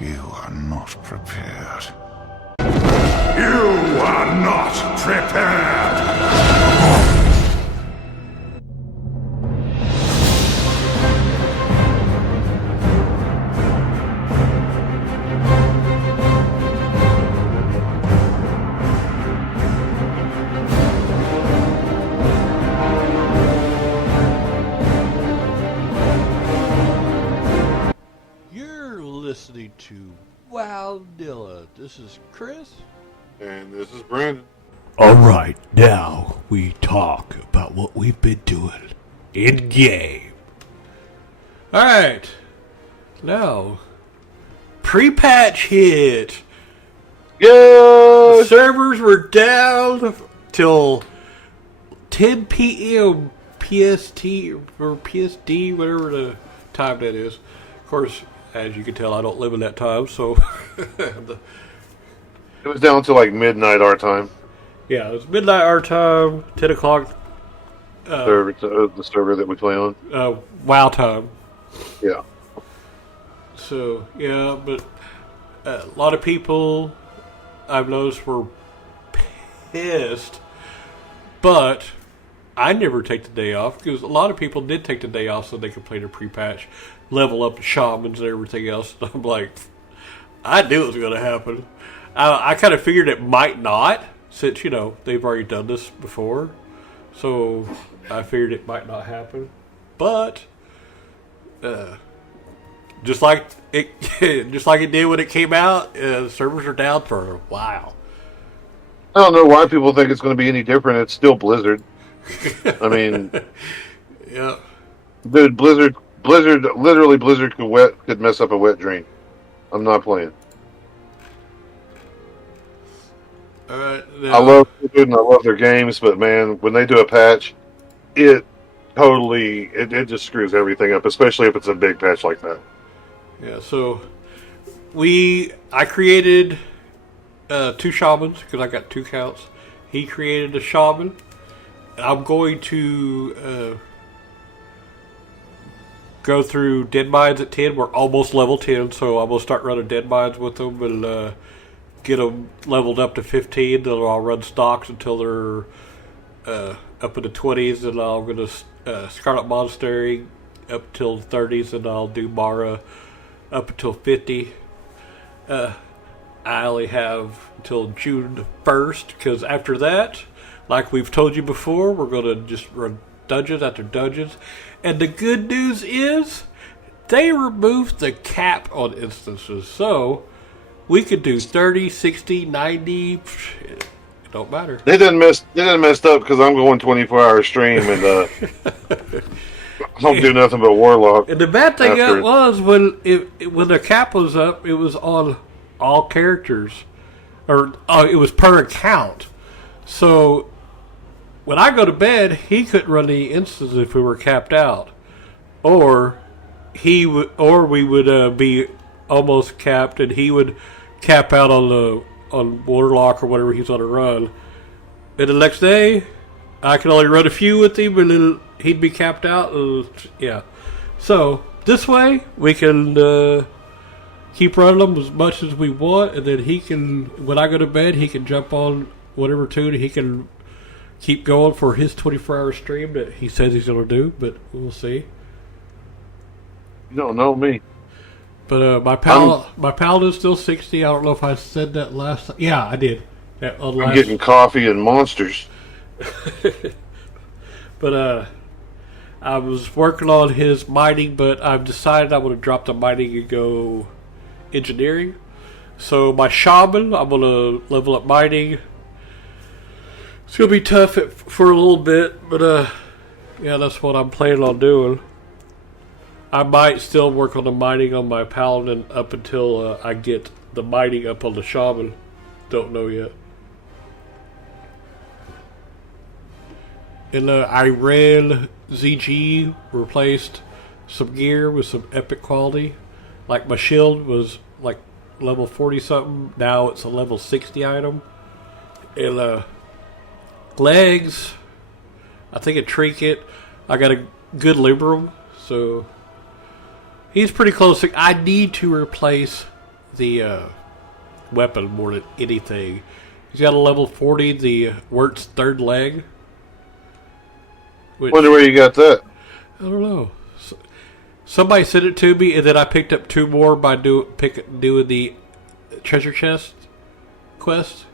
You are not prepared. You are not prepared! You're listening to Wildilla. This is Chris. And this is Brandon. Alright, now we talk about what we've been doing in game. Alright, now, pre-patch hit. Yeah! Servers were down till 10 p.m. PST or PSD, whatever the time that is. Of course, as you can tell, I don't live in that time, so... It was down to like midnight our time. Yeah, it was midnight our time, 10 o'clock. The server that we play on. WoW time. Yeah. So, yeah, but a lot of people I've noticed were pissed, but I never take the day off because a lot of people did take the day off so they could play their pre-patch, level up the shamans and everything else. And I'm like, I knew it was going to happen. I kind of figured it might not, since, you know, they've already done this before. So I figured it might not happen. But just like it did when it came out, servers are down for a while. I don't know why people think it's going to be any different. It's still Blizzard. I mean, Yeah. dude, Blizzard, literally Blizzard could mess up a wet dream. I'm not playing. All right. I love Blizzard and I love their games, but man, when they do a patch, it just screws everything up, especially if it's a big patch like that. Yeah. So I created 2 shamans because I got 2 counts. He created a shaman. I'm going to go through dead mines at 10. We're almost level 10, so I'm going to start running dead mines with them and get them leveled up to 15. Then I'll run stocks until they're up in the 20s, and I'll go to Scarlet Monastery up till 30s, and I'll do Mara up until 50. I only have until June the 1st, because after that, like we've told you before, we're going to just run dungeons after dungeons. And the good news is, they removed the cap on instances. So, we could do 30, 60, 90, it don't matter. They didn't mess up because I'm going 24-hour stream and I don't do nothing but Warlock. And the bad thing was, when the cap was up, it was on all characters. Or it was per account. So, when I go to bed, he couldn't run any instances if we were capped out, or we would be almost capped, and he would cap out on Warlock or whatever he's on a run. And the next day, I could only run a few with him, and then he'd be capped out. Yeah, so this way we can keep running them as much as we want, and then he can. When I go to bed, he can jump on whatever tune he can. Keep going for his 24-hour stream that he says he's going to do, but we'll see. You don't know me. But my paladin's still 60. I don't know if I said that last time. Yeah, I did. I'm getting coffee and monsters. But I was working on his mining, but I've decided I'm going to drop the mining and go engineering. So my shaman, I'm going to level up mining. It's going to be tough for a little bit, but yeah, that's what I'm planning on doing. I might still work on the mining on my paladin up until I get the mining up on the shaman. Don't know yet. And I ran ZG, replaced some gear with some epic quality. Like my shield was like level 40 something, now it's a level 60 item. And legs, I think a trinket. I got a good Libram, so he's pretty close. I need to replace the weapon more than anything. He's got a level 40, the Wirt's third leg. Which, Wonder where you got that. I don't know. Somebody sent it to me, and then I picked up 2 more by doing the treasure chest quest.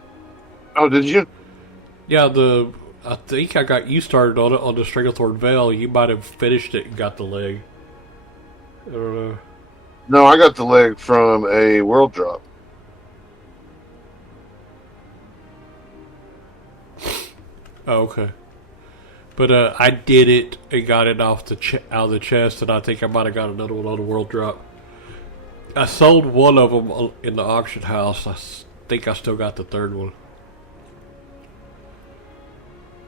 Oh, did you? Yeah, I think I got you started on it on the Stranglethorn Veil. You might have finished it and got the leg. I don't know. No, I got the leg from a world drop. Oh, okay. But I did it and got it off out of the chest, and I think I might have got another one on the world drop. I sold one of them in the auction house. I think I still got the third one.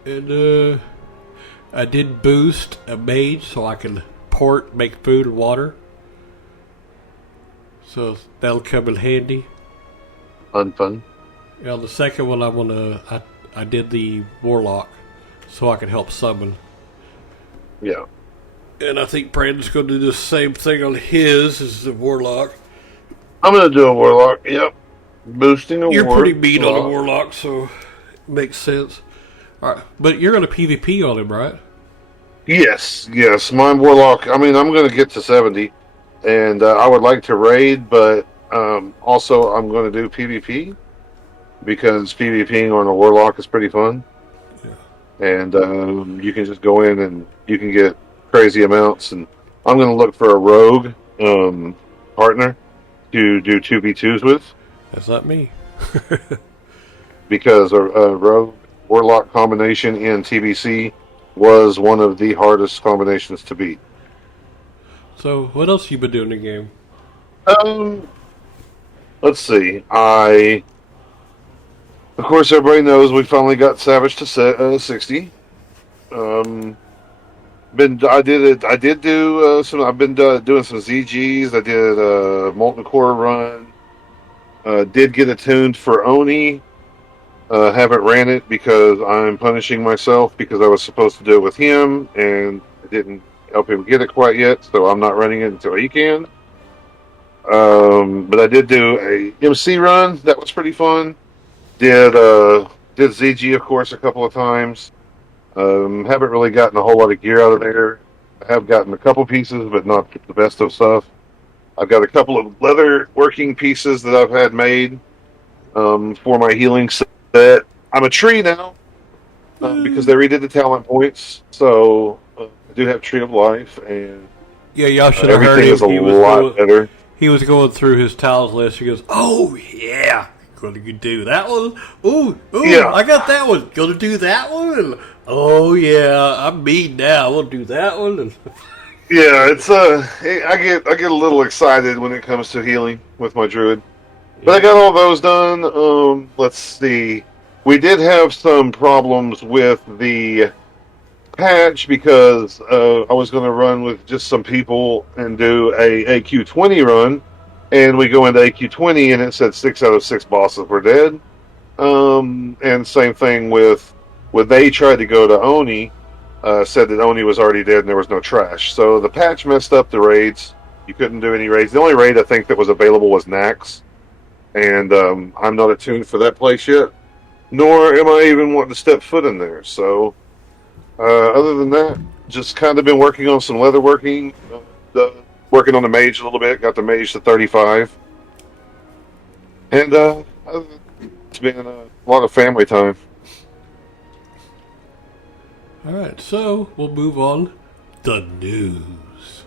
And I did boost a mage so I can make food and water. So that'll come in handy. Fun. Yeah, the second one I did the warlock so I can help summon. Yeah. And I think Brandon's going to do the same thing on his as the warlock. I'm going to do a warlock. Yep. Boosting a warlock. You're pretty mean on a warlock, so it makes sense. All right, but you're going to PvP on him, right? Yes. My warlock. I mean, I'm going to get to 70, and I would like to raid, but also I'm going to do PvP because PvPing on a warlock is pretty fun. Yeah. And you can just go in and you can get crazy amounts. And I'm going to look for a rogue partner to do 2v2s with. That's not me. Because a rogue warlock combination in TBC was one of the hardest combinations to beat. So, what else you been doing in the game? Let's see. Of course, everybody knows we finally got Savage to 60. I did do some. I've been doing some ZGs. I did a Molten Core run. Did get attuned for Oni. Haven't ran it because I'm punishing myself because I was supposed to do it with him and I didn't help him get it quite yet, so I'm not running it until he can. But I did do a MC run that was pretty fun. Did ZG of course a couple of times. Haven't really gotten a whole lot of gear out of there. I have gotten a couple pieces, but not the best of stuff. I've got a couple of leather working pieces that I've had made for my healing set. I'm a tree now because they redid the talent points, so I do have Tree of Life, and yeah, y'all should have heard everything is a lot better. He was going through his talents list. He goes, "Oh yeah, gonna do that one. Ooh, yeah. I got that one. Gonna do that one. Oh yeah, I'm mean now. We'll do that one." Yeah, it's I get a little excited when it comes to healing with my druid. But I got all those done. Let's see. We did have some problems with the patch because I was going to run with just some people and do a AQ20 run, and we go into AQ20 and it said 6 out of 6 bosses were dead. And same thing with when they tried to go to Oni, said that Oni was already dead and there was no trash. So the patch messed up the raids. You couldn't do any raids. The only raid I think that was available was Nax. And I'm not attuned for that place yet, nor am I even wanting to step foot in there. So, other than that, just kind of been working on some leather working, working on the mage a little bit. Got the mage to 35, and it's been a lot of family time. All right, so we'll move on. The news.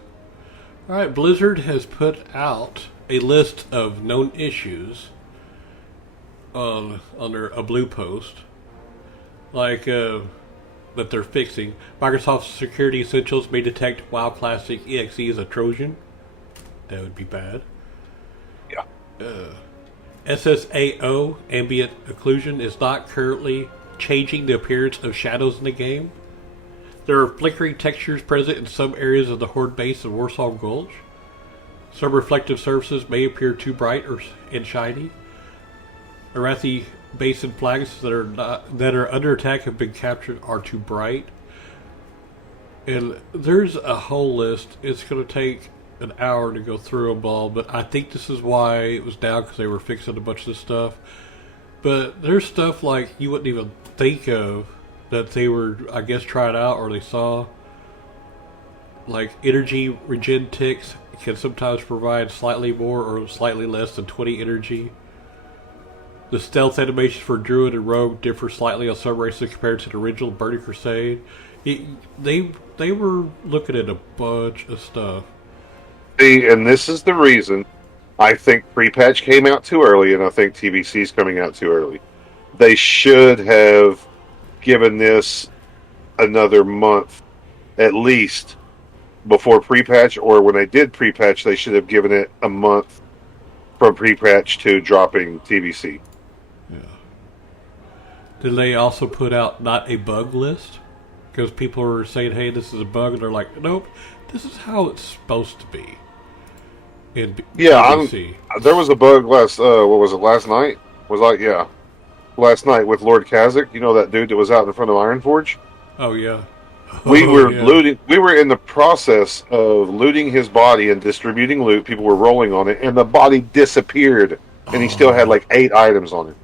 All right, Blizzard has put out a list of known issues under a blue post, like that they're fixing. Microsoft Security Essentials may detect WoW Classic EXE as a Trojan. That would be bad. Yeah. SSAO ambient occlusion is not currently changing the appearance of shadows in the game. There are flickering textures present in some areas of the Horde base of Warsaw Gulch. Some reflective surfaces may appear too bright and shiny. Arathi basin flags that are under attack have been captured are too bright. And there's a whole list. It's going to take an hour to go through them all, but I think this is why it was down, because they were fixing a bunch of stuff. But there's stuff like you wouldn't even think of that they were, I guess, trying out or they saw. Like energy regen ticks can sometimes provide slightly more or slightly less than 20 energy. The stealth animations for Druid and Rogue differ slightly on some races compared to the original Burning Crusade. They were looking at a bunch of stuff. See, and this is the reason I think pre-patch came out too early, and I think TBC's coming out too early. They should have given this another month at least before pre-patch, or when they did pre-patch, they should have given it a month from pre-patch to dropping TBC. Yeah. Did they also put out not a bug list? Because people were saying, hey, this is a bug, and they're like, nope, this is how it's supposed to be. In TBC. There was a bug last night? Last night with Lord Kazakh, you know that dude that was out in front of Ironforge? Oh, yeah. We were looting. We were in the process of looting his body and distributing loot. People were rolling on it, and the body disappeared, and he still had like 8 items on it.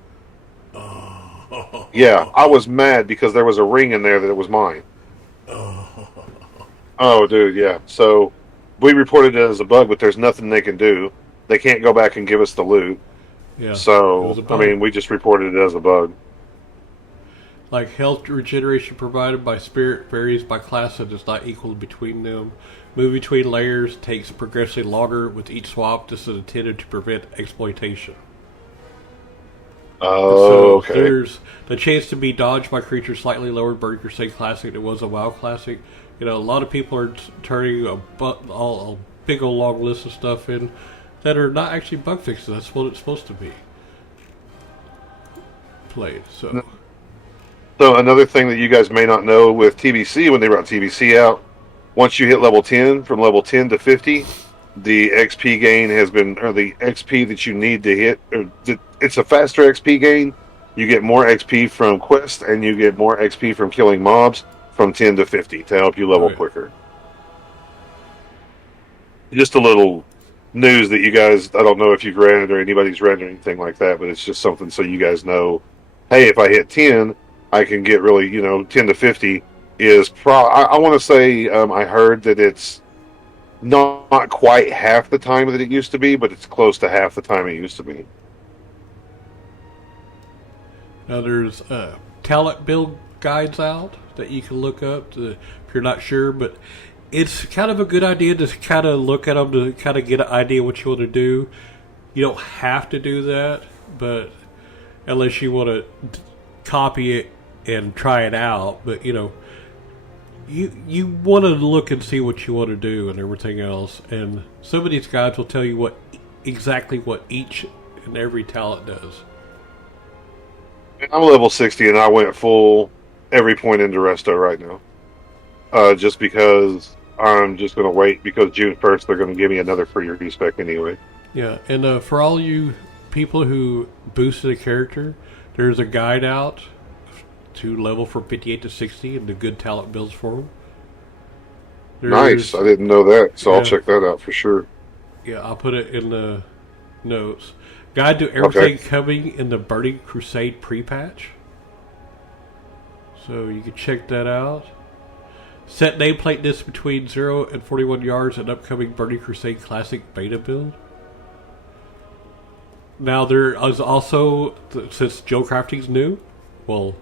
Yeah, I was mad because there was a ring in there that it was mine. Oh, dude, yeah. So we reported it as a bug, but there's nothing they can do. They can't go back and give us the loot. Yeah. So I mean, we just reported it as a bug. Like health regeneration provided by spirit varies by class and is not equal between them. Moving between layers takes progressively longer with each swap. This is intended to prevent exploitation. Oh, okay. There's the chance to be dodged by creatures slightly lower in Burning Crusade Classic than it was a WoW Classic. You know, a lot of people are turning a big old long list of stuff in that are not actually bug fixes. That's what it's supposed to be played. So another thing that you guys may not know with TBC, when they brought TBC out, once you hit level 10, from level 10 to 50, the XP gain has been, or the XP that you need to hit, it's a faster XP gain. You get more XP from quests, and you get more XP from killing mobs from 10 to 50 to help you level quicker. Just a little news that you guys, I don't know if you've read or anybody's read or anything like that, but it's just something so you guys know, hey, if I hit 10, I can get really, 10 to 50 is I want to say I heard that it's not quite half the time that it used to be, but it's close to half the time it used to be. Now there's talent build guides out that you can look up if you're not sure, but it's kind of a good idea to kind of look at them to kind of get an idea what you want to do. You don't have to do that, but unless you want to copy it and try it out, but you want to look and see what you want to do and everything else, and some of these guides will tell you exactly what each and every talent does. I'm level 60 and I went full every point into Resto right now, just because I'm just going to wait, because June 1st they're going to give me another free respec anyway. Yeah, and for all you people who boosted a character, there's a guide out to level from 58 to 60 and the good talent builds for them. Nice. I didn't know that, so I'll check that out for sure. Yeah, I'll put it in the notes. Guide to everything coming in the Burning Crusade pre-patch. So you can check that out. Set nameplate disc between 0 and 41 yards and upcoming Burning Crusade Classic beta build. Now there is also, since Joe Crafting's new, well,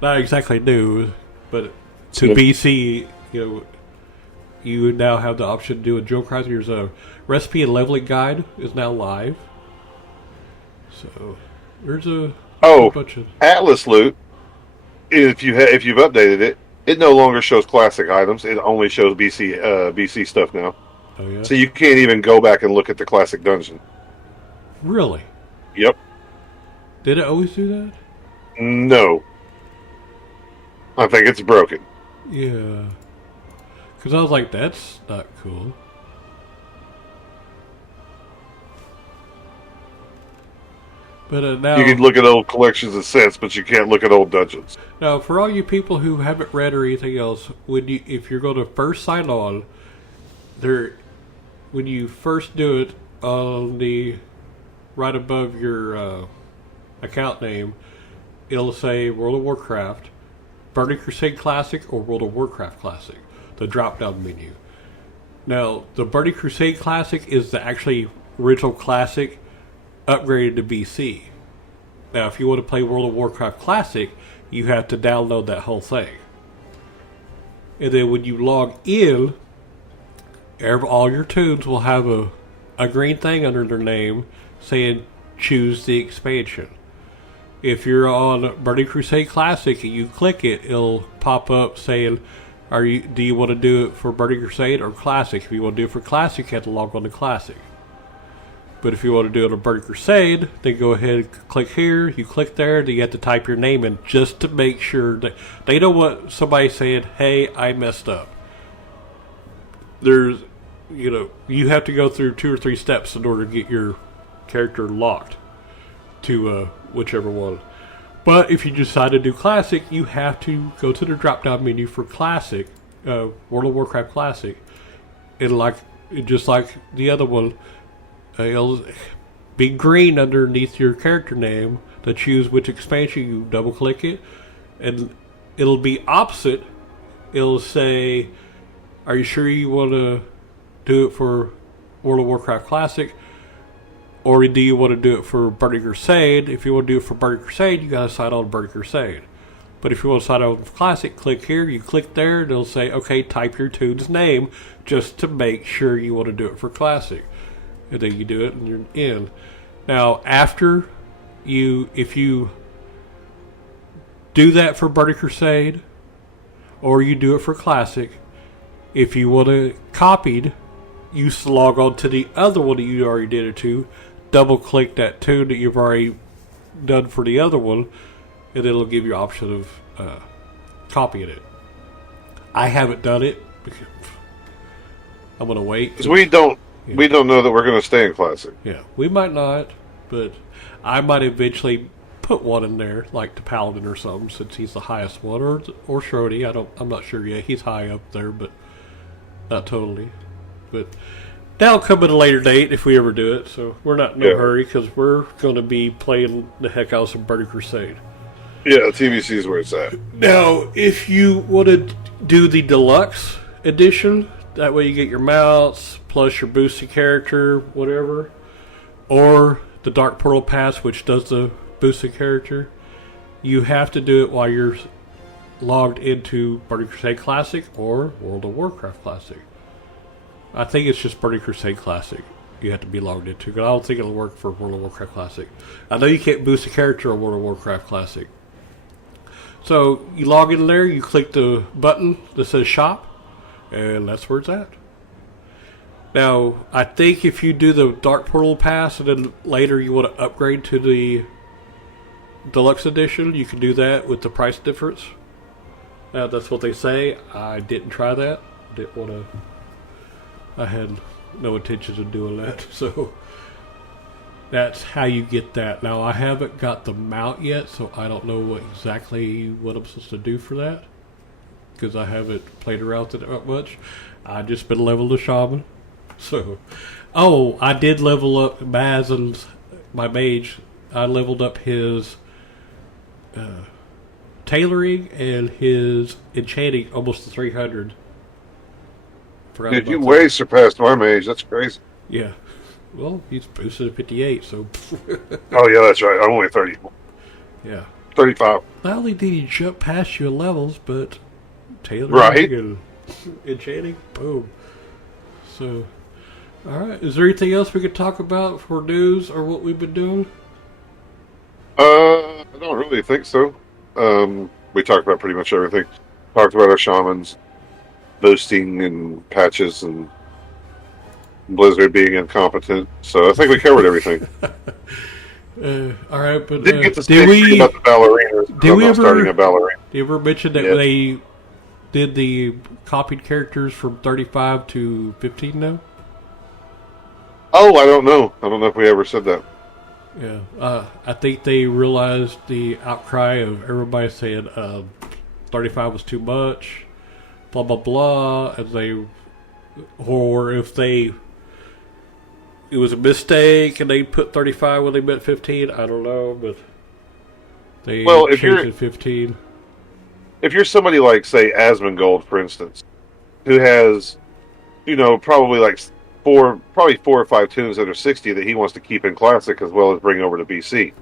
not exactly new, but to BC, you now have the option to do a Joe Crafting. There's a recipe and leveling guide is now live. So there's a bunch of Atlas loot. If you've updated it no longer shows classic items. It only shows BC stuff now. Oh yeah. So you can't even go back and look at the classic dungeon. Really? Yep. Did it always do that? No. I think it's broken. Yeah. Because I was like, that's not cool. But now you can look at old collections of sets, but you can't look at old dungeons. Now, for all you people who haven't read or anything else, if you're going to first sign on, there, when you first do it on the right above your account name, it'll say World of Warcraft, Burning Crusade Classic, or World of Warcraft Classic. The drop-down menu. Now, the Burning Crusade Classic is the actually original Classic upgraded to BC. Now, if you want to play World of Warcraft Classic, you have to download that whole thing. And then when you log in, all your tunes will have a green thing under their name saying choose the expansion. If you're on Burning Crusade Classic and you click it, it'll pop up saying, do you want to do it for Burning Crusade or Classic? If you want to do it for Classic, you have to log on to Classic. But if you want to do it on Burning Crusade, then go ahead and click here. You click there, then you have to type your name in just to make sure that they don't want somebody saying, hey, I messed up. You have to go through 2 or 3 steps in order to get your character locked to whichever one. But if you decide to do Classic, you have to go to the drop-down menu for Classic, World of Warcraft Classic. And just like the other one, it'll be green underneath your character name to choose which expansion. You double-click it, and it'll be opposite. It'll say, are you sure you want to do it for World of Warcraft Classic? Or do you want to do it for Burning Crusade? If you want to do it for Burning Crusade, you got to sign on to Burning Crusade. But if you want to sign on for Classic, click here. You click there, and it'll say, okay, type your tune's name just to make sure you want to do it for Classic. And then you do it, and you're in. Now, if you do that for Burning Crusade, or you do it for Classic, if you want to copied, you log on to the other one that you already did it to, double click that tune that you've already done for the other one, and it'll give you an option of copying it. I haven't done it because I'm going to wait. Because we don't know that we're going to stay in Classic. Yeah, we might not, but I might eventually put one in there, like the Paladin or something, since he's the highest one, or Shrody. I'm not sure yet. He's high up there, but not totally. But that'll come at a later date if we ever do it. So we're not in no hurry because we're going to be playing the heck out of some Burning Crusade. Yeah, TBC is where it's at. Now, if you want to do the deluxe edition, that way you get your mounts plus your boosted character, whatever, or the Dark Portal Pass, which does the boosted character, you have to do it while you're logged into Burning Crusade Classic or World of Warcraft Classic. I think it's just Burning Crusade Classic you have to be logged into, because I don't think it'll work for World of Warcraft Classic. I know you can't boost a character on World of Warcraft Classic. So you log in there, you click the button that says Shop, and that's where it's at. Now, I think if you do the Dark Portal Pass and then later you want to upgrade to the Deluxe Edition, you can do that with the price difference. That's what they say. I didn't try that. Didn't want to. I had no intentions of doing that. So that's how you get that. Now, I haven't got the mount yet, so I don't know exactly what I'm supposed to do for that, because I haven't played around with it that much. I just been leveled to Shaman. So, I did level up Baz and my mage. I leveled up his tailoring and his enchanting almost to 300. Dude, you way surpassed my mage. That's crazy. Yeah. Well, he's boosted at 58, so... Oh, yeah, that's right. I'm only 30. Yeah. 35. Not only did he jump past you in levels, but tailoring and enchanting, boom. So, alright. Is there anything else we could talk about for news or what we've been doing? I don't really think so. We talked about pretty much everything. Talked about our shamans boosting and patches and Blizzard being incompetent. So I think we covered everything. All right, but didn't get to say about the ballerinas. Did we ever starting a ballerina? Did you ever mention that they did the copied characters from 35 to 15 now? Oh, I don't know. I don't know if we ever said that. Yeah, I think they realized the outcry of everybody saying 35 was too much, blah blah blah, and they or if it was a mistake and they put 35 when they meant 15. I don't know, but they if changed it to 15. If you're somebody like, say, Asmongold, for instance, who has, probably probably 4 or 5 tunes that are 60 that he wants to keep in Classic as well as bring over to BC.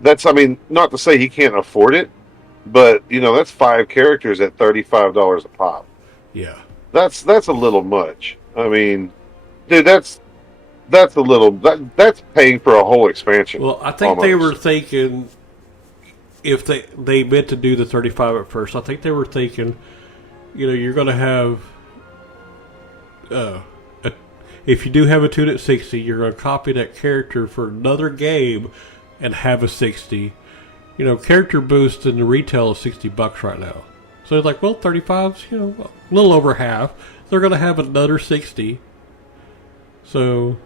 Not to say he can't afford it, but, that's 5 characters at $35 a pop. Yeah. That's a little much. Dude, that's a little, that's paying for a whole expansion. Well, I think almost. they were thinking, if they meant to do the 35 at first, I think they were thinking, you're going to have, if you do have a tune at 60, you're going to copy that character for another game and have a 60. Character boost in the retail is $60 right now. So they're like, well, 35's, a little over half. They're going to have another 60. So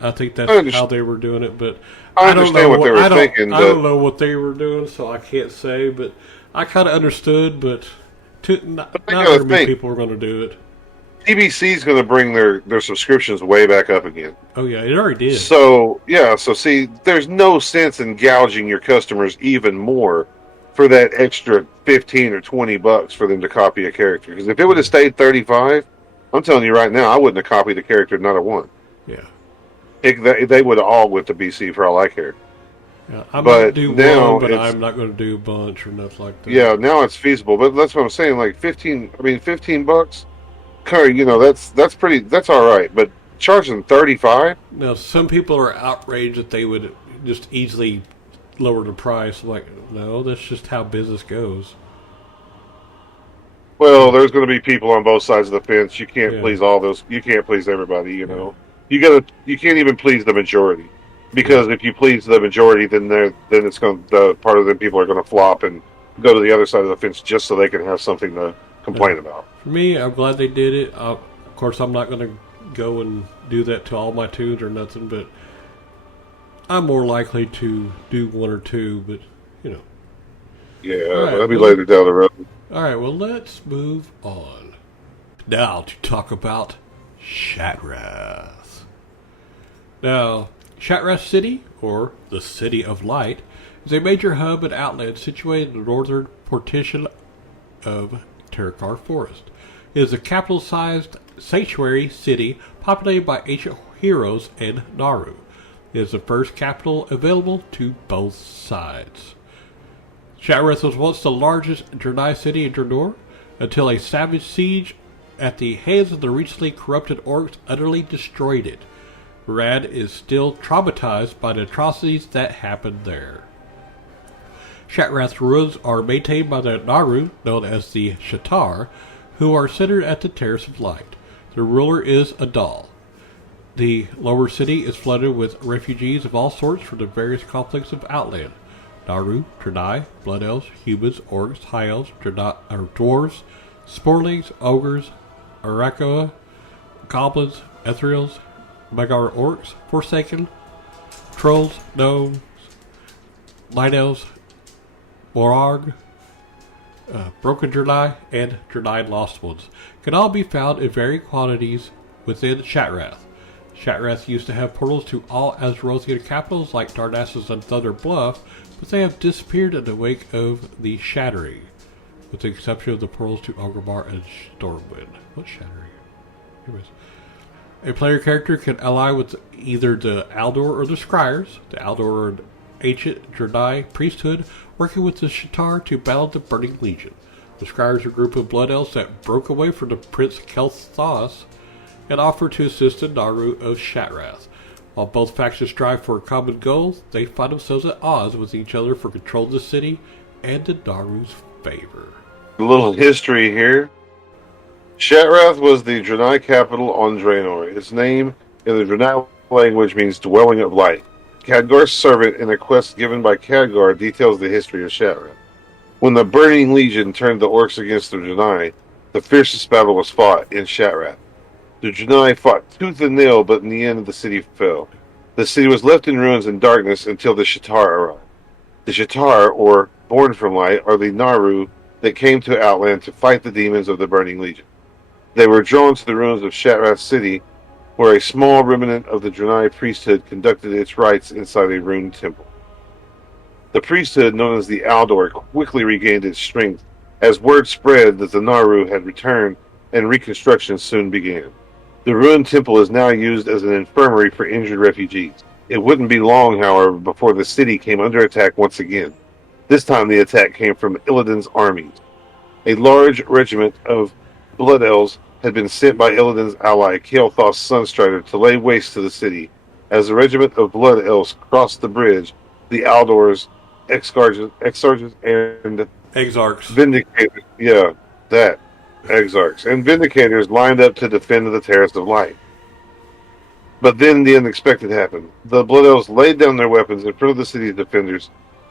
I think that's how they were doing it. But I understand what they were thinking. I don't know what they were doing, so I can't say. But I kind of understood, but not very many people were going to do it. TBC is going to bring their subscriptions way back up again. Oh, yeah, it already did. So see, there's no sense in gouging your customers even more for that extra $15 or $20 for them to copy a character. Because if it would have stayed 35, I'm telling you right now, I wouldn't have copied the character, not a one. Yeah. They would have all went to BC for all I cared. Yeah, I might do one, but I'm not going to do a bunch or nothing like that. Yeah, now it's feasible. But that's what I'm saying, like $15... that's all right, but charging 35? Now, some people are outraged that they would just easily lower the price. Like, no, that's just how business goes. Well, there's going to be people on both sides of the fence. You can't please all those. You can't please everybody. You can't even please the majority, because if you please the majority, then it's going. The part of the people are going to flop and go to the other side of the fence just so they can have something to complain about. For me, I'm glad they did it. Of course, I'm not going to go and do that to all my tunes or nothing, but I'm more likely to do 1 or 2, but, Yeah, that'll be later down the road. All right, well, let's move on. Now to talk about Shattrath. Now, Shattrath City, or the City of Light, is a major hub and outlet situated in the northern portion of Terakar Forest. It is a capital-sized sanctuary city populated by ancient heroes and Naru. It is the first capital available to both sides. Shattrath was once the largest Draenei city in Draenor, until a savage siege at the hands of the recently corrupted orcs utterly destroyed it. Rad is still traumatized by the atrocities that happened there. Shattrath's ruins are maintained by the Naru, known as the Shattrath, who are centered at the Terrace of Light. The ruler is Adal. The lower city is flooded with refugees of all sorts from the various conflicts of Outland. Naru, Draenei, Blood Elves, Humans, Orcs, High Elves, Dwarves, Sporlings, Ogres, Arakoa, Goblins, Ethereals, Magar Orcs, Forsaken, Trolls, Gnomes, Light Elves, Morag, Broken Draenei, and Draenei Lost Ones can all be found in varying quantities within Shattrath. Shattrath used to have portals to all Azerothian capitals like Darnassus and Thunder Bluff, but they have disappeared in the wake of the Shattering, with the exception of the portals to Orgrimmar and Stormwind. What's Shattering? Anyways. A player character can ally with either the Aldor or the Scryers. The Aldor are an ancient Draenei priesthood working with the Shattrath to battle the Burning Legion. The Scryers are a group of blood elves that broke away from the Prince Kel'Thas and offer to assist the Naru of Shattrath. While both factions strive for a common goal, they find themselves at odds with each other for control of the city and the Naru's favor. A little history here. Shattrath was the Draenei capital on Draenor. Its name in the Draenei language means dwelling of light. Khadgar's servant in a quest given by Khadgar details the history of Shattrath. When the Burning Legion turned the orcs against the Draenei, the fiercest battle was fought in Shattrath. The Draenei fought tooth and nail, but in the end the city fell. The city was left in ruins and darkness until the Shattrath arrived. The Shattrath, or Born from Light, are the Naru that came to Outland to fight the demons of the Burning Legion. They were drawn to the ruins of Shattrath City, where a small remnant of the Draenei priesthood conducted its rites inside a ruined temple. The priesthood, known as the Aldor, quickly regained its strength as word spread that the Naru had returned and reconstruction soon began. The ruined temple is now used as an infirmary for injured refugees. It wouldn't be long, however, before the city came under attack once again. This time the attack came from Illidan's armies. A large regiment of Blood Elves had been sent by Illidan's ally, Kael'thas Sunstrider, to lay waste to the city. As the regiment of Blood Elves crossed the bridge, the Aldors, Exarchs, and Exarchs. Exarchs and Vindicators lined up to defend the Terrace of Light. But then the unexpected happened. The Blood Elves laid down their weapons in front of the city's defenders.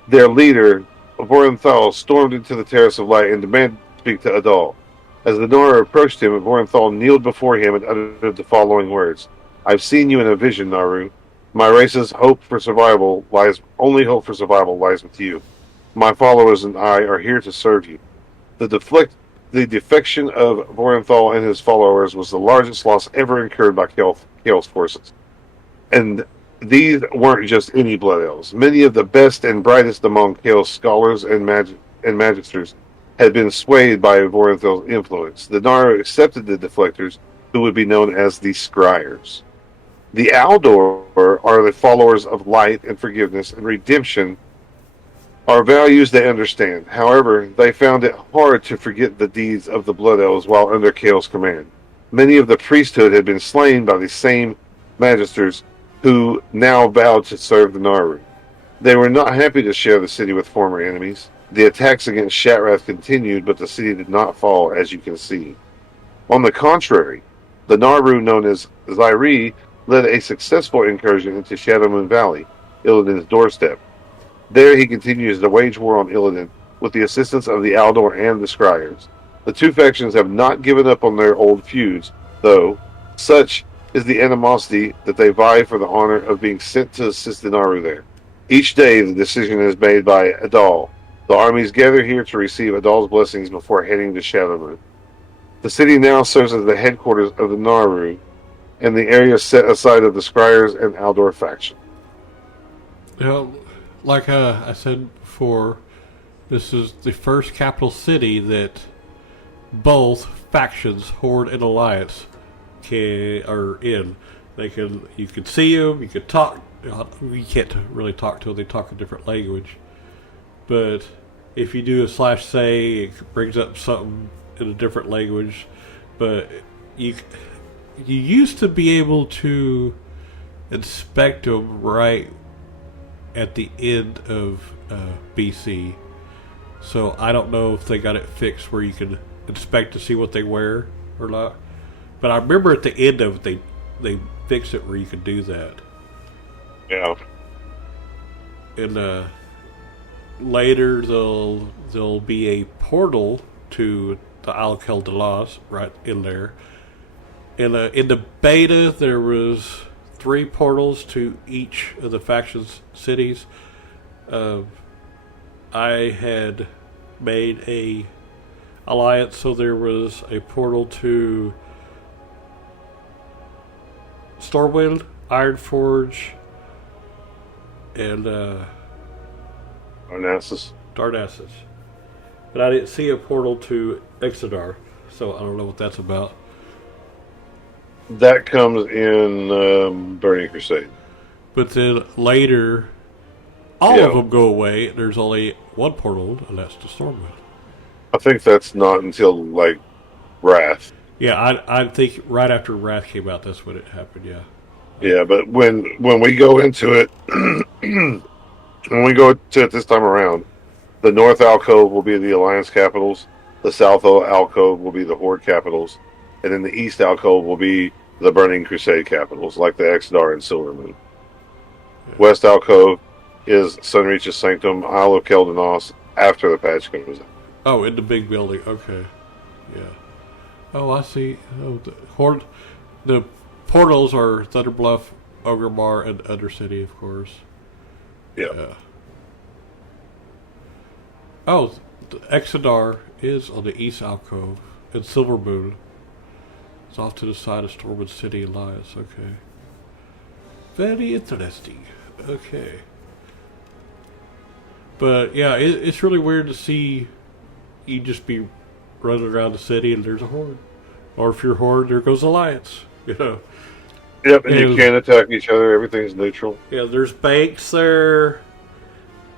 Their leader, Vorenthal, stormed into the Terrace of Light and demanded to speak to Adal. As the Nora approached him, Vorenthal kneeled before him and uttered the following words. I've seen you in a vision, Naru. My race's only hope for survival lies with you. My followers and I are here to serve you. The defection of Vorenthal and his followers was the largest loss ever incurred by Kael's forces. And these weren't just any Blood Elves. Many of the best and brightest among Kael's scholars and magisters had been swayed by Vorenthal's influence. The Naru accepted the deflectors, who would be known as the Scryers. The Aldor are the followers of light and forgiveness and redemption are values they understand. However, they found it hard to forget the deeds of the Blood Elves while under Kael's command. Many of the priesthood had been slain by the same magisters who now vowed to serve the Naru. They were not happy to share the city with former enemies. The attacks against Shattrath continued, but the city did not fall, as you can see. On the contrary, the Naru known as Zairi led a successful incursion into Shadowmoon Valley, Illidan's doorstep. There he continues to wage war on Illidan with the assistance of the Aldor and the Scryers. The two factions have not given up on their old feuds, though. Such is the animosity that they vie for the honor of being sent to assist the Naru there. Each day the decision is made by Adal. The armies gather here to receive Adal's blessings before heading to Shadowmoon. The city now serves as the headquarters of the Naru, and the area set aside of the Scryers and Aldor faction. Like I said before, this is the first capital city that both factions, Horde and Alliance, are in. You can see them, you can talk. You can't really talk to them; they talk a different language. But if you do a /say, it brings up something in a different language. But you used to be able to inspect them right at the end of BC. So I don't know if they got it fixed where you can inspect to see what they wear or not. But I remember at the end of it, they fixed it where you could do that. Yeah. And later there'll be a portal to the Alkel de Los right in there. In the beta, there was 3 portals to each of the factions' cities. I had made a alliance, so there was a portal to Stormwind, Ironforge, and Darnassus. But I didn't see a portal to Exodar, so I don't know what that's about. That comes in Burning Crusade. But then later, all of them go away. There's only one portal, and that's to Stormwind. I think that's not until, Wrath. Yeah, I think right after Wrath came out, that's when it happened, yeah. Yeah, but when we go into it, when we go to it this time around, the North Alcove will be the Alliance capitals, the South Alcove will be the Horde capitals, and then the East Alcove will be the Burning Crusade capitals, like the Exodar and Silvermoon. Yeah. West Alcove is Sunreach's Sanctum, Isle of Keldanos, after the patch comes out. Oh, in the big building, okay. Yeah. Oh, I see. Oh, the portals are Thunderbluff, Ogremar, and Undercity, of course. Yeah. Oh, the Exodar is on the East Alcove, and Silvermoon. It's off to the side of Stormwood City Alliance. Okay. Very interesting. Okay. But yeah, it's really weird to see you just be running around the city and there's a horde. Or if you're horde, there goes Alliance. You know. Yep, and you can't attack each other. Everything's neutral. Yeah, there's banks there.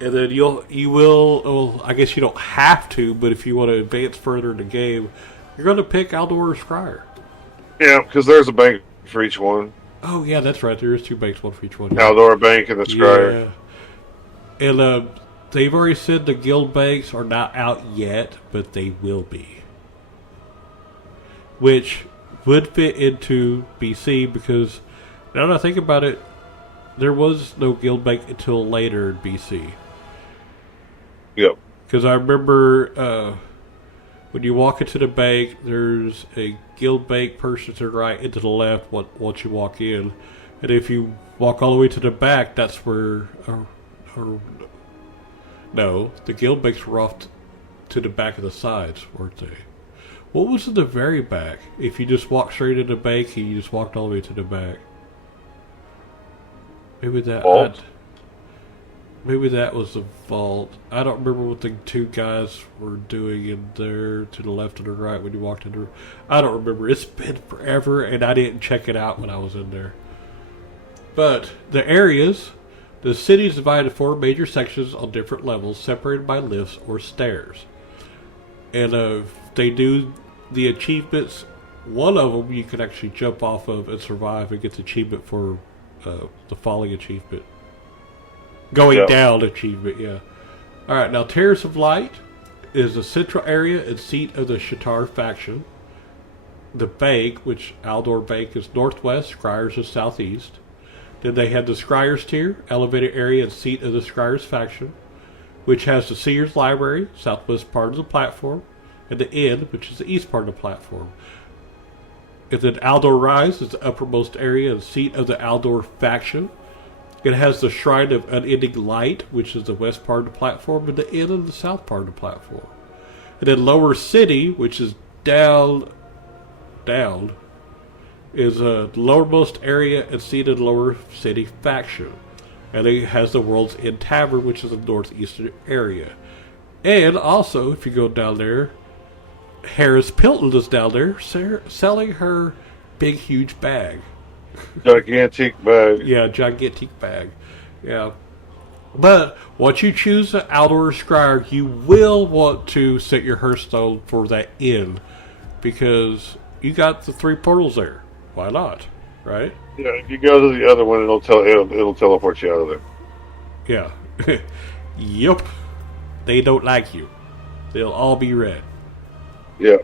And then you will, well, I guess you don't have to, but if you want to advance further in the game, you're going to pick Aldor or Scryer. Yeah, because there's a bank for each one. Oh, yeah, that's right. There is 2 banks, one for each one. Aldor Bank and the Scryer. Yeah. And they've already said the guild banks are not out yet, but they will be. Which would fit into BC because, now that I think about it, there was no guild bank until later in BC. Yep. Because I remember when you walk into the bank, there's a guild bank person to the right and to the left once you walk in. And if you walk all the way to the back, that's where... no, the guild banks were off to the back of the sides, weren't they? What was in the very back? If you just walked straight into the bank, and you just walked all the way to the back. Maybe that... Maybe that was the vault. I don't remember what the 2 guys were doing in there to the left and the right when you walked in there. I don't remember. It's been forever, and I didn't check it out when I was in there. But the areas, the city is divided into 4 major sections on different levels, separated by lifts or stairs. And they do the achievements. One of them you can actually jump off of and survive and get the achievement for the falling achievement. Going down achievement, yeah. Alright, now Terrace of Light is the central area and seat of the Shattrath faction. The bank, which Aldor Bank is northwest, Scryers is southeast. Then they have the Scryers tier, elevated area and seat of the Scryers faction, which has the Seer's Library, southwest part of the platform, and the Inn, which is the east part of the platform. And then Aldor Rise is the uppermost area and seat of the Aldor faction. It has the Shrine of Unending Light, which is the west part of the platform, and the Inn in the south part of the platform. And then Lower City, which is down, is a lowermost area and seat of the Lower City faction. And it has the World's End Tavern, which is the northeastern area. And also, if you go down there, Harris Pilton is down there selling her big, huge bag. Gigantic bag. Yeah, gigantic bag. Yeah. But once you choose an Aldor Scryer, you will want to set your Hearthstone for that inn. Because you got the 3 portals there. Why not? Right? Yeah, if you go to the other one, it'll teleport you out of there. Yeah. Yup. They don't like you. They'll all be red. Yeah.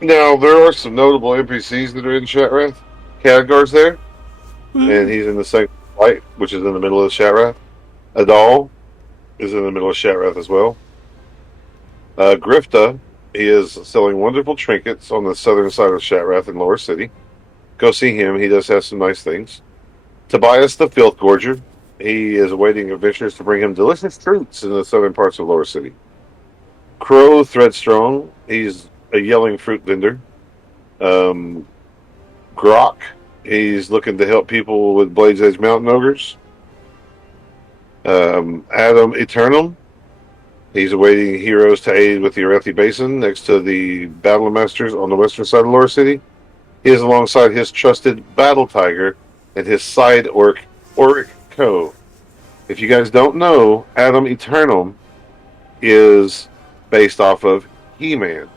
Now, there are some notable NPCs that are in Shattrath. Khadgar's there. And he's in the Sanctum Light, which is in the middle of Shattrath. Adal is in the middle of Shattrath as well. Grifta, he is selling wonderful trinkets on the southern side of Shattrath in Lower City. Go see him. He does have some nice things. Tobias the Filth Gorger, he is awaiting adventurers to bring him delicious fruits in the southern parts of Lower City. Crow Threadstrong, he's a yelling fruit vendor. Grok, he's looking to help people with Blades Edge Mountain Ogres. Adam Eternum, he's awaiting heroes to aid with the Arethi Basin next to the Battle Masters on the western side of Lower City. He is alongside his trusted Battle Tiger and his side orc, Auric Co. If you guys don't know, Adam Eternum is based off of He-Man.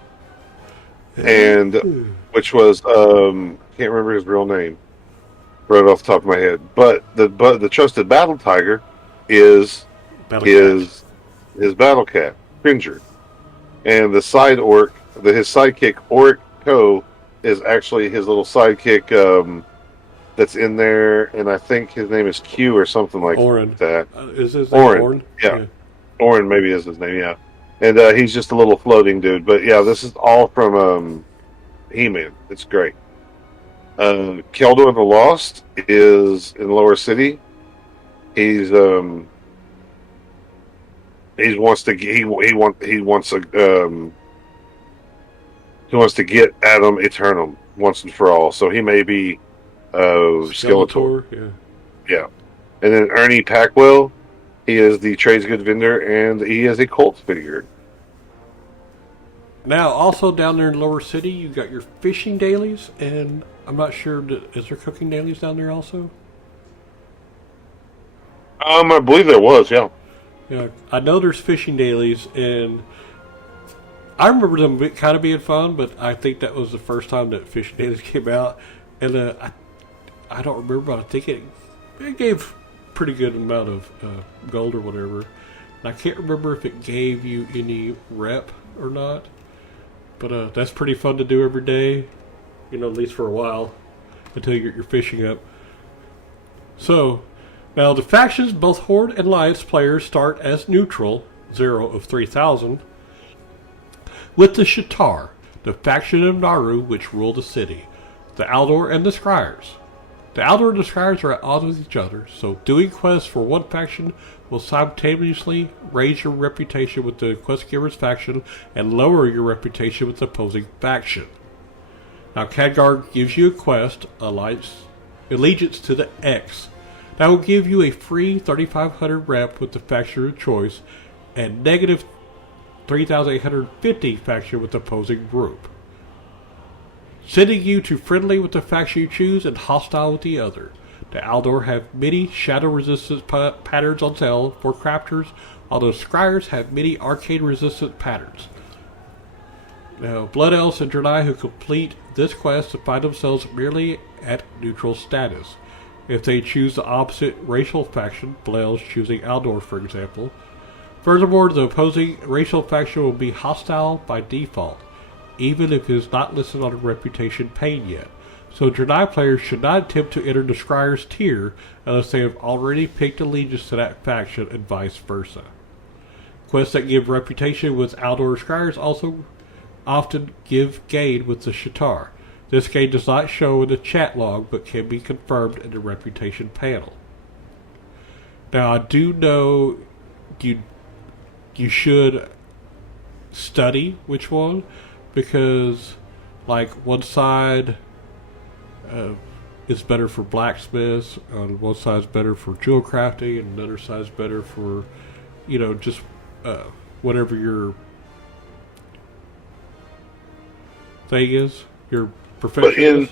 And which was can't remember his real name right off the top of my head, but the trusted Battle Tiger is his Battle Cat Cringer, and the side orc, his sidekick Auric Co is actually his little sidekick that's in there, and I think his name is Q or something like Orin. that. Is his name Orin? Yeah. Orin maybe is his name. Yeah. And he's just a little floating dude. But yeah, this is all from He-Man. It's great. Keldo and the Lost is in Lower City. He wants to get Adam Eternum. once and for all. So he may be Skeletor. Yeah. Yeah. And then Ernie Packwell, he is the trades good vendor, and he is a cult figure. Now, also down there in Lower City, you got your fishing dailies, and I'm not sure, is there cooking dailies down there also? I believe there was, yeah. Yeah, I know there's fishing dailies, and I remember them kind of being fun, but I think that was the first time that fishing dailies came out, and I don't remember, but I think it gave pretty good amount of gold or whatever. And I can't remember if it gave you any rep or not, but that's pretty fun to do every day, at least for a while, until you get your fishing up. So, now the factions, both Horde and Alliance players, start as neutral, 0 of 3,000, with the Shattrath, the faction of Naru which rule the city, the Aldor and the Scryers. The Aldor and the Scryers are at odds with each other, so doing quests for one faction will simultaneously raise your reputation with the quest giver's faction and lower your reputation with the opposing faction. Now, Khadgar gives you a quest, Allegiance to the X. That will give you a free 3,500 rep with the faction of choice and negative 3,850 faction with the opposing group, sending you to friendly with the faction you choose and hostile with the other. The Aldor have many shadow resistance patterns on sale for crafters, although Scryers have many arcane resistance patterns. Now, Blood Elves and Draenei who complete this quest find themselves merely at neutral status. If they choose the opposite racial faction, Blood Elves choosing Aldor for example. Furthermore, the opposing racial faction will be hostile by default, even if it is not listed on a reputation pane yet. So Draenei players should not attempt to enter the Scryer's tier unless they have already picked allegiance to that faction and vice versa. Quests that give reputation with Aldor Scryers also often give gain with the Shattrath. This gain does not show in the chat log but can be confirmed in the reputation panel. Now I do know you should study which one, because like one side is better for blacksmiths, on one side is better for jewel crafting, and another side is better for just whatever your thing is, your profession is.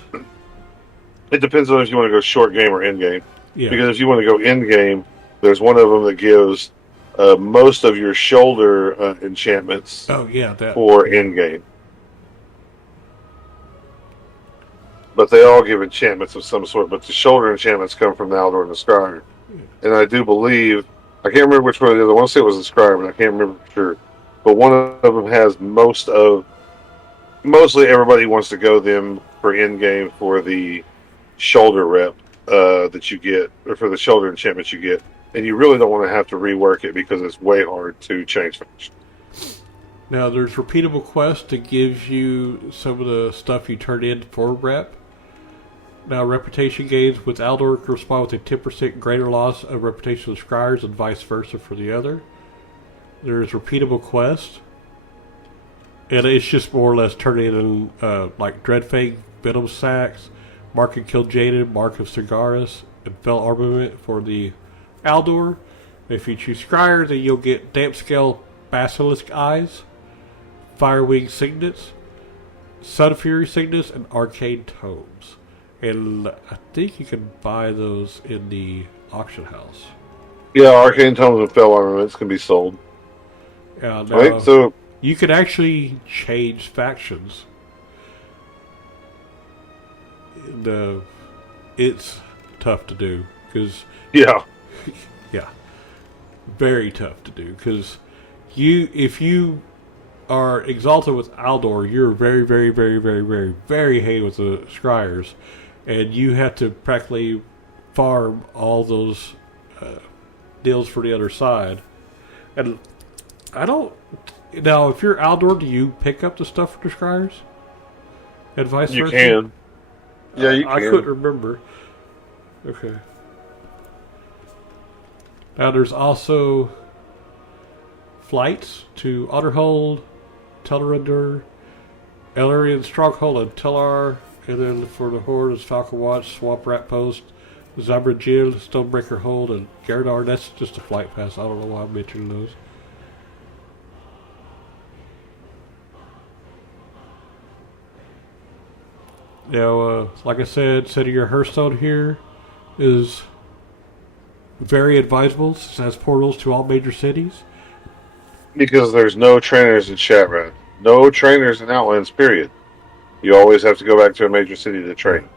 It depends on if you want to go short game or end game. Yeah. Because if you want to go end game, there's one of them that gives most of your shoulder enchantments for end game. But they all give enchantments of some sort. But the shoulder enchantments come from the Aldor and the Scryer. And I do believe, I can't remember which one it is. I want to say it was the Scryer, but I can't remember for sure. But one of them has mostly everybody wants to go them for end game for the shoulder rep that you get, or for the shoulder enchantments you get. And you really don't want to have to rework it because it's way hard to change function. Now, there's repeatable quests that gives you some of the stuff you turn in for rep. Now, reputation gains with Aldor correspond with a 10% greater loss of reputation with Scryers and vice versa for the other. There's repeatable quests. And it's just more or less turning in like Dreadfang, Venom Sacks, Mark and Kill Jaden, Mark of Cigaris, and Fell Armament for the Aldor. If you choose Scryer, then you'll get Damp Scale Basilisk Eyes, Firewing Signets, Sun Fury Signets, and Arcane Tomes. And I think you can buy those in the auction house. Yeah, Arcane Tomes and Fell Armaments can be sold. Yeah, right, so you can actually change factions. And, it's tough to do because yeah, very tough to do because if you are exalted with Aldor, you're very, very, very, very, very, very hated with the Scryers, and you have to practically farm all those deals for the other side. And I don't. Now, if you're Aldor, do you pick up the stuff for the Scryers? And vice versa? You can. Yeah, you can. I couldn't remember. Okay. Now, there's also flights to Otterhold, Telrundr, Elarian Stronghold, and Telar, And then for the Horde, it's Falcon Watch, Swamp Rat Post, Zabra Jill, Stonebreaker Hold, and Gardar. That's just a flight pass. I don't know why I'm mentioning those. Now, like I said, setting your Hearthstone here is very advisable. It has portals to all major cities. Because there's no trainers in Shattrath. No trainers in Outlands, period. You always have to go back to a major city to train.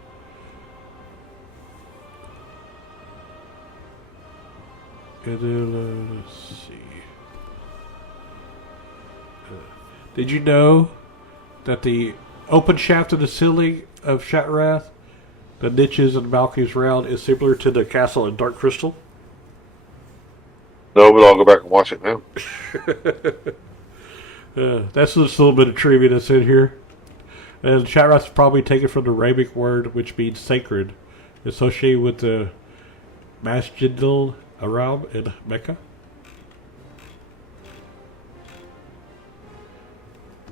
And then, let's see. Did you know that the open shaft in the ceiling of Shattrath, the niches and balconies round, is similar to the castle in Dark Crystal? No, but I'll go back and watch it now. That's just a little bit of trivia that's in here. And Shattrath is probably taken from the Arabic word which means sacred, associated with the Masjidil Haram in Mecca.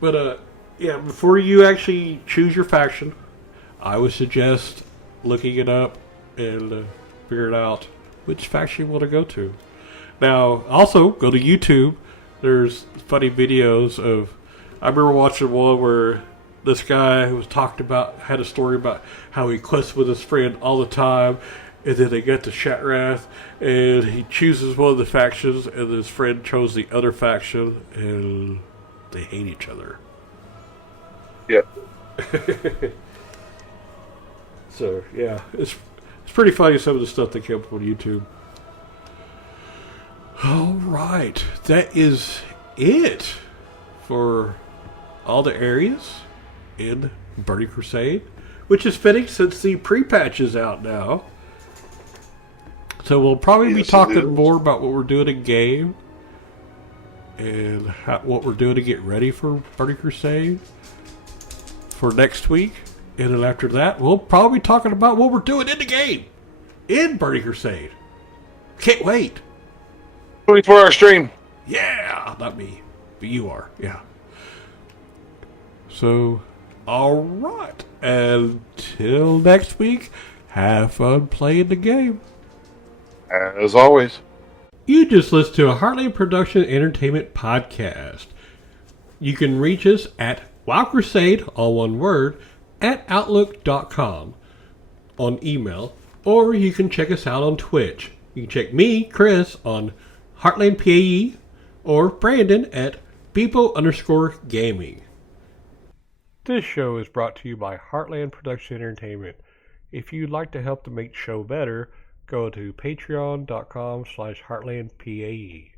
But yeah, before you actually choose your faction, I would suggest looking it up and figuring out which faction you want to go to. Now, also, go to YouTube. There's funny videos of... I remember watching one where this guy was had a story about how he quests with his friend all the time, and then they get to Shattrath, and he chooses one of the factions, and his friend chose the other faction, and they hate each other. Yep. So, yeah, it's pretty funny, some of the stuff that came up on YouTube. All right, that is it for all the areas in Burning Crusade, which is fitting since the pre-patch is out now. So we'll probably be talking more about what we're doing in game and what we're doing to get ready for Burning Crusade for next week. And then after that, we'll probably be talking about what we're doing in the game in Burning Crusade. Can't wait. 24-hour stream. Yeah, not me, but you are. Yeah. So, all right. Until next week, have fun playing the game. As always. You just listened to a Heartland Production Entertainment podcast. You can reach us at Wild Crusade, all one word, at Outlook.com on email, or you can check us out on Twitch. You can check me, Chris, on Heartland-PAE, or Brandon at Beepo_gaming. This show is brought to you by Heartland Production Entertainment. If you'd like to help to make the show better, go to patreon.com/HeartlandPAE.